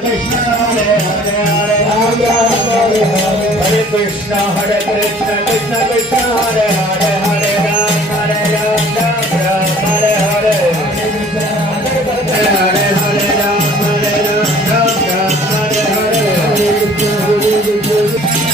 Krishna Krishna, Hare Hare, Hare Hare Krishna, Hare Krishna, Krishna Hare Hare, Hare Hare Rama, Rama Hare Hare. Hare Hare, Hare Hare Hare Hare. Hare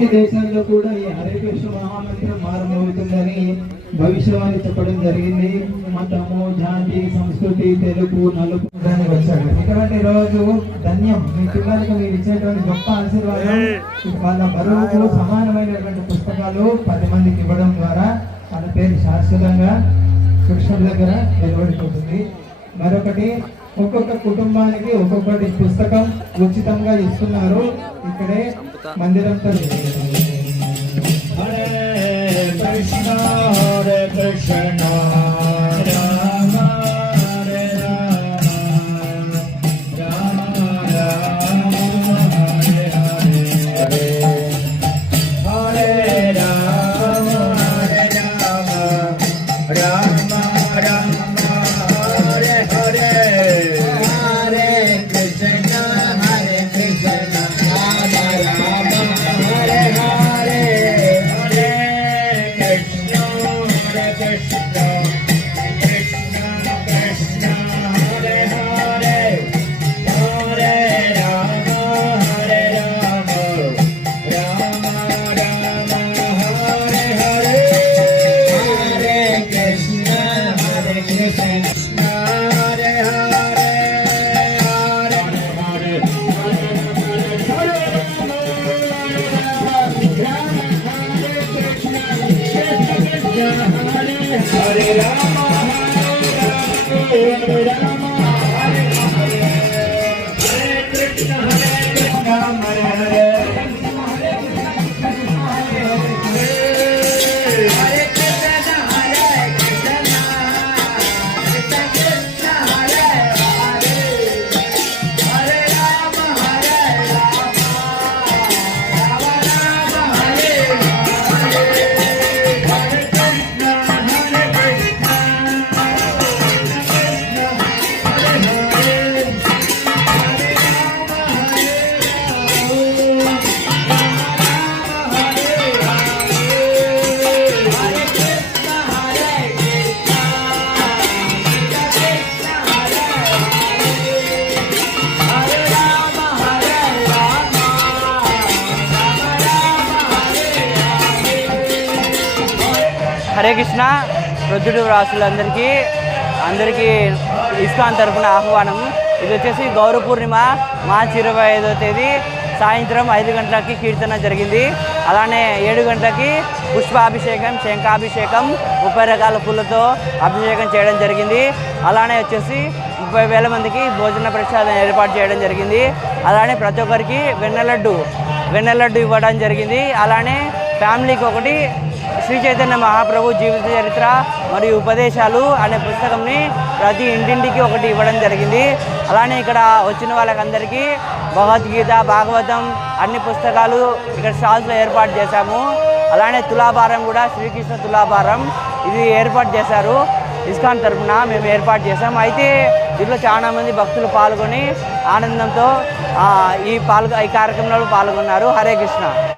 అన్ని దేశాల్లో కూడా ఈ హరే కృష్ణ మహామంత్రం మారుమోగుతుందని భవిష్యవాణి చెప్పడం జరిగింది. మతము జాతి సంస్కృతి తెలుగు నలుపు దానికి వచ్చాడు ఇటువంటి రోజు ధన్యం. మీ పిల్లలకి మీరు ఇచ్చేటువంటి గొప్ప ఆశీర్వాదం వాళ్ళ బరువుకు సమానమైనటువంటి పుస్తకాలు పది మందికి ఇవ్వడం ద్వారా వాళ్ళ పేరు శాశ్వతంగా కృష్ణుడి దగ్గర నిలబడిపోతుంది మరొకటి ఒక్కొక్క కుటుంబానికి ఒక్కొక్కటి పుస్తకం ఉచితంగా ఇస్తున్నారు. ఇక్కడే మందిరంతో Hare Hare Rama, Hare Krishna ప్రొద్దుడు రాసులందరికీ అందరికీ ఇస్కాన్ తరపున ఆహ్వానం. ఇది వచ్చేసి గౌర పూర్ణిమ మార్చి ఇరవై ఐదో తేదీ సాయంత్రం ఐదు గంటలకి కీర్తన జరిగింది. అలానే ఏడు గంటలకి పుష్పాభిషేకం శంఖాభిషేకం ముప్పై రకాల పూలతో అభిషేకం చేయడం జరిగింది. అలానే వచ్చేసి ముప్పై వేల మందికి భోజన ప్రసాదం ఏర్పాటు చేయడం జరిగింది. అలానే ప్రతి ఒక్కరికి వెన్నెలడ్డు వెన్నెలడ్డు ఇవ్వడం జరిగింది. అలానే ఫ్యామిలీకి ఒకటి శ్రీ చైతన్య మహాప్రభు జీవిత చరిత్ర మరియు ఉపదేశాలు అనే పుస్తకంని ప్రతి ఇంటింటికి ఒకటి ఇవ్వడం జరిగింది. అలానే ఇక్కడ వచ్చిన వాళ్ళకందరికీ భగవద్గీత భాగవతం అన్ని పుస్తకాలు ఇక్కడ స్టాల్స్లో ఏర్పాటు చేశాము. అలానే తులాభారం కూడా శ్రీకృష్ణ తులాభారం ఇది ఏర్పాటు చేశారు. ఇస్కాన్ తరఫున మేము ఏర్పాటు చేసాం అయితే దీంట్లో చాలా మంది భక్తులు పాల్గొని ఆనందంతో ఈ పాల్గొ ఈ కార్యక్రమంలో పాల్గొన్నారు. హరే కృష్ణ.